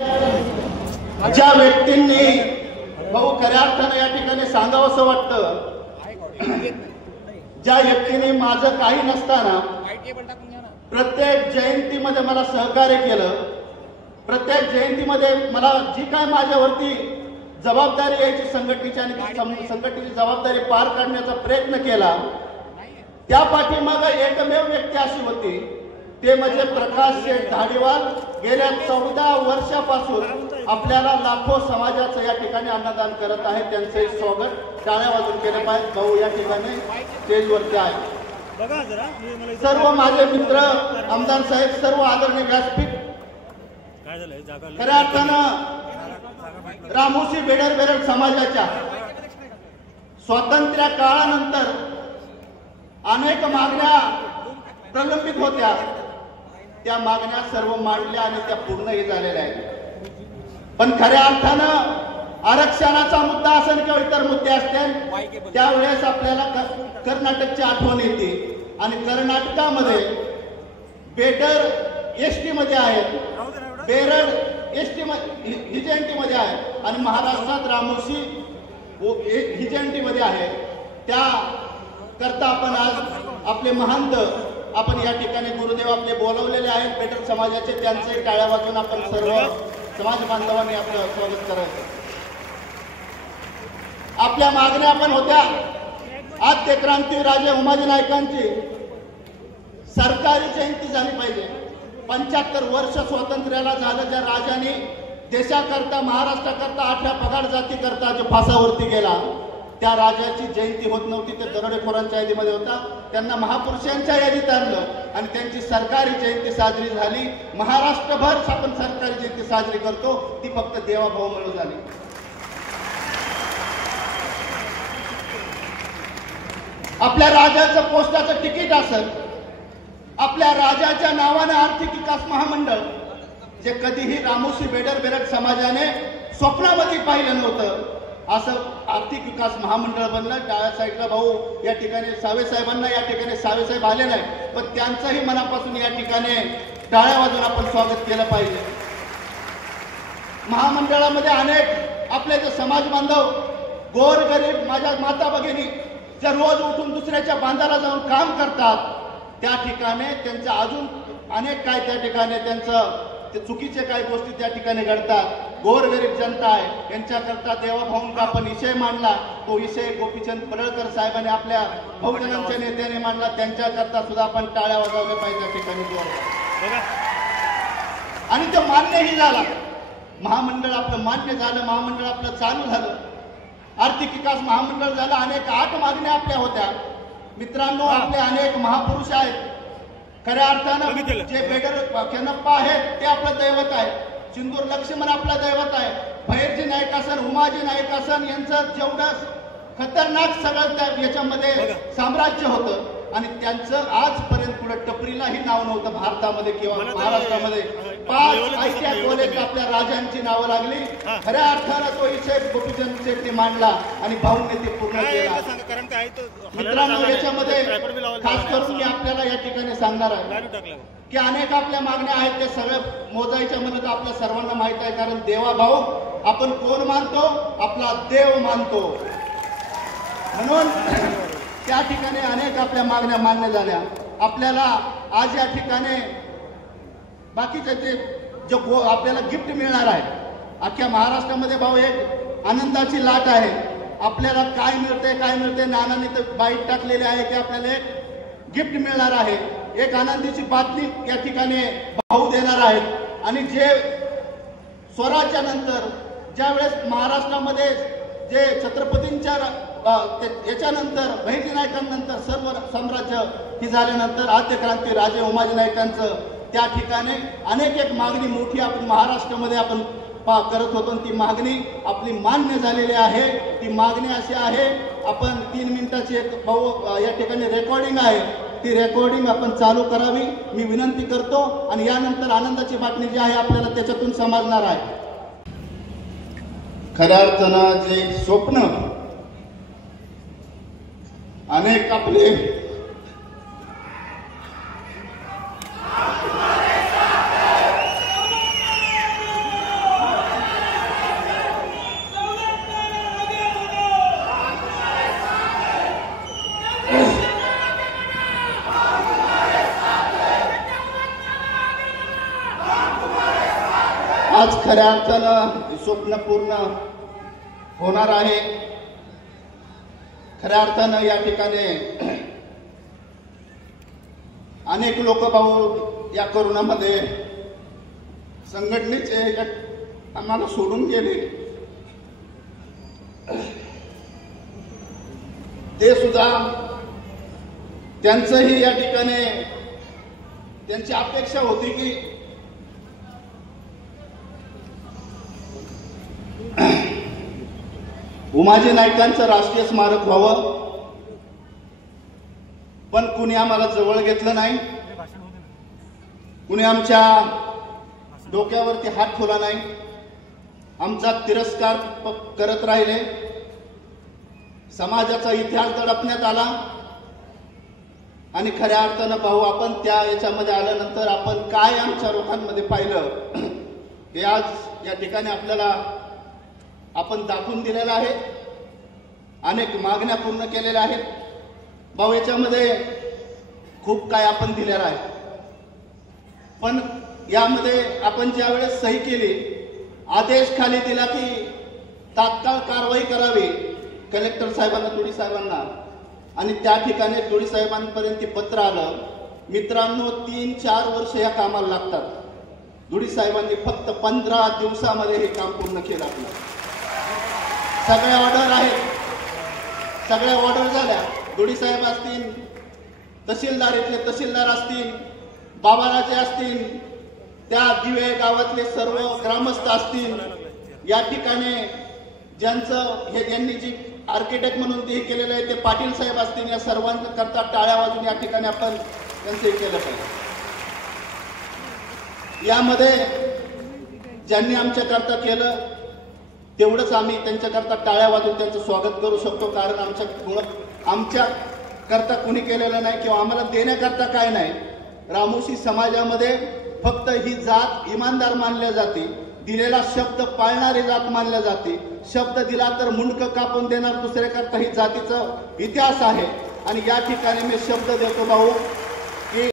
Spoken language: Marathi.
ज्या व्यक्तींनी भाऊ खऱ्या अर्थानं या ठिकाणी सांगावंसं वाटतं, ज्या व्यक्तीने माझं काही नसताना प्रत्येक जयंतीमध्ये मला सहकार्य केलं, प्रत्येक जयंतीमध्ये मला जी काय माझ्यावरती जबाबदारी यायची संघटनेची आणि संघटनेची जबाबदारी पार काढण्याचा प्रयत्न केला, त्या पाठीमागे एकमेव व्यक्ती अशी होती, ते म्हणजे प्रकाश शेठ धाडीवाल. गेल्या 14 वर्षापासून आपल्याला लाखो समाजाचं या ठिकाणी अन्नदान करत आहे. त्यांचे स्वागत टाळ्या वाजून केले पाहिजे. भाऊ या ठिकाणी स्टेजवरती आहे. सर्व माझे मित्र, आमदार साहेब, सर्व आदरणीय व्यासपीठ, खऱ्या अर्थानं रामोशी बेडर समाजाच्या स्वातंत्र्य काळानंतर अनेक मागण्या प्रलंबित होत्या. त्या मागण्या सर्व मांडल्या आणि त्या पूर्णही झालेल्या आहेत. पण खऱ्या अर्थानं आरक्षणाचा मुद्दा असेल किंवा इतर मुद्दे असतील, त्यावेळेस आपल्याला कर्नाटकची आठवण येते. आणि कर्नाटकामध्ये बेडर एसटी मध्ये आहेत, बेरड एसटी हिजेंटी मध्ये आहे आणि महाराष्ट्रात रामोशी हिजेंटी मध्ये आहे. त्या करता आपण आज आपले महंत आपण या ठिकाणी गुरुदेव आपले बोलवलेले आहेत बेडर समाजाचे, त्यांचे टाळ्या वाजून आपण सर्व समाज बांधवांनी आपलं स्वागत करायचं. आपल्या मागण्या पण होत्या. आज ते क्रांतीवीर राजे उमाजी नाईकांची सरकारी जयंती झाली पाहिजे. 75 वर्ष स्वातंत्र्याला झालं. ज्या राजाने देशाकरता, महाराष्ट्राकरता, 8 पगार जाती करता जो फासावरती गेला, त्या राजाची जयंती होत नव्हती. ते दरोडेखोरांच्या यादीमध्ये होता. त्यांना महापुरुषांच्या यादीत आणलं आणि त्यांची सरकारी जयंती साजरी झाली. महाराष्ट्रभर आपण सरकारी जयंती साजरी करतो, ती फक्त देवाभाऊमुळे झाली. आपल्या राजाचं पोस्टाचं तिकीट असेल, आपल्या राजाच्या नावाने आर्थिक विकास महामंडळ, जे कधीही रामोशी बेडर समाजाने स्वप्नामध्ये पाहिलं नव्हतं, असं आर्थिक विकास महामंडळ बनलं. डाव्या साईडला भाऊ या ठिकाणी सावे साहेबांना या ठिकाणी सावे साहेब आले नाही, पण त्यांचंही मनापासून या ठिकाणी टाळ्या वाजून आपण स्वागत केलं पाहिजे. महामंडळामध्ये अनेक आपले जे समाज बांधव, गोरगरीब माझ्या माता भगिनी जे रोज उठून दुसऱ्याच्या बांधाला जाऊन काम करतात, त्या ठिकाणी त्यांचं अजून अनेक काय त्या ठिकाणी त्यांचं ते चुकीचे काही गोष्टी त्या ठिकाणी घडतात. गोरगरीब जनता आहे, यांच्याकरता देवाभाऊंचा आपण विषय मांडला. तो विषय गोपीचंद पडळकर साहेबांनी आपल्या बहुजनांच्या नेत्याने मांडला. त्यांच्याकरता सुद्धा आपण टाळ्या वाजवल्या पाहिजे त्या ठिकाणी. आणि तो मान्यही झाला. महामंडळ आपलं मान्य झालं, महामंडळ आपलं चालू झालं, आर्थिक विकास महामंडळ झालं. अनेक 8 मागण्या आपल्या होत्या. मित्रांनो, आपले अनेक महापुरुष आहेत. खऱ्या अर्थानं जे बेडर केनप्पा आहेत ते आपलं दैवत आहे. सिंदूर लक्ष्मण आपला दैवत आहे. भैरजी नाईकासन, उमाजी नाईकासन यांचं जेवढं खतरनाक सगळं त्या याच्यामध्ये साम्राज्य होतं आणि त्यांचं आजपर्यंत पुढे टपरीलाही नाव नव्हतं भारतामध्ये किंवा महाराष्ट्रामध्ये. 5 ऐतिहासिक कॉलेज आपल्या राजांची नावं लागली. खऱ्या अर्थानं तो विषय गोपीचंद शेट्टी मांडला आणि भाऊने ते पूर्ण केला. मित्रांनो, याच्यामध्ये खास करून मी आपल्याला या ठिकाणी सांगणार आहे की अनेक आपल्या मागण्या आहेत. ते सगळं मोजायच्या म्हणत आपल्या सर्वांना माहित आहे. कारण देवाभाऊ आपण कोण मानतो? आपला देव मानतो. म्हणून त्या ठिकाणी अनेक आपल्या मागण्या मान्य झाल्या. आपल्याला आज या ठिकाणी बाकीचे जे आपल्याला गिफ्ट मिळणार आहे, अख्ख्या महाराष्ट्रामध्ये भाऊ एक आनंदाची लाट आहे. आपल्याला काय मिळते नानांनी तर बाईट टाकलेले आहे की आपल्याला एक गिफ्ट मिळणार आहे. एक आनंदीची बातमी या ठिकाणी भाऊ देणार आहेत. आणि जे स्वराज्यानंतर ज्यावेळेस महाराष्ट्रामध्ये जे छत्रपतींच्या याच्यानंतर बहिणी नायकांनंतर सर्व साम्राज्य ही झाल्यानंतर आद्य क्रांती राजे उमाजी नाईकांचं त्या ठिकाणी अनेक एक मागणी मोठी आपण महाराष्ट्रामध्ये आपण करत होतो. ती मागणी आपली मान्य झालेली आहे. ती मागणी अशी आहे, आपण 3 मिनिटाची एक भाऊ या ठिकाणी रेकॉर्डिंग आहे, ती रेकॉर्डिंग आपण चालू करावी मी विनंती करतो. आणि यानंतर आनंदाची बातमी जी आहे आपल्याला त्याच्यातून समजणार आहे. खऱ्या अर्थानं जे स्वप्न अनेक आपले आज खऱ्या अर्थानं स्वप्न पूर्ण होणार आहे. खऱ्या अर्थानं या ठिकाणी अनेक लोक भाऊ या कोरोनामध्ये संघटनेचे आम्हाला सोडून गेले. ते सुद्धा त्यांचंही या ठिकाणी त्यांची अपेक्षा होती की उमाजी नाईकांचं राष्ट्रीय स्मारक व्हावं, पण कुणी आम्हाला जवळ घेतलं नाही, कुणी आमच्या डोक्यावरती हात ठेवला नाही, आमचा तिरस्कार करत राहिले. समाजाचा इतिहास दडपण्यात आला आणि खऱ्या अर्थानं भाऊ आपण त्या याच्यामध्ये आल्यानंतर आपण काय आमच्या लोकांमध्ये पाहिलं हे आज या ठिकाणी आपल्याला आपण दाखवून दिलेलं आहे. अनेक मागण्या पूर्ण केलेल्या आहेत भाऊ. याच्यामध्ये खूप काय आपण दिलेलं आहे, पण यामध्ये आपण ज्या वेळेस सही केली, आदेश खाली दिला की तात्काळ कारवाई करावी कलेक्टर साहेबांना, तुडी साहेबांना, आणि त्या ठिकाणी तुडी साहेबांपर्यंत पत्र आलं. मित्रांनो 3-4 वर्ष या कामाला लागतात. तुडी साहेबांनी फक्त 15 दिवसामध्ये हे काम पूर्ण केलं. आपलं सगळ्या ऑर्डर आहेत, सगळ्या ऑर्डर झाल्या. तुडी साहेब असतील, तहसीलदार इथले तहसीलदार असतील, बाबाराजे असतील, त्या दिवे गावातले सर्व ग्रामस्थ असतील, या ठिकाणी ज्यांचं हे यांनी जी आर्किटेक्ट म्हणून ते केलेलं आहे ते पाटील साहेब असतील, या सर्वांकरता टाळ्या वाजून या ठिकाणी आपण त्यांचं हे केलं पाहिजे. यामध्ये ज्यांनी आमच्याकरता केलं तेवढंच आम्ही त्यांच्याकरता टाळ्या वाजून त्यांचं स्वागत करू शकतो, कारण आमच्या करता कुणी केलेलं नाही किंवा आम्हाला देण्याकरता काय नाही. रामोशी समाजामध्ये फक्त ही जात इमानदार मानल्या जाते, दिलेला शब्द पाळणारी जात मानल्या जाते. शब्द दिला तर मुंडकं कापून देणार दुसऱ्याकरता ही जातीचा इतिहास आहे. आणि या ठिकाणी मी शब्द देतो भाऊ की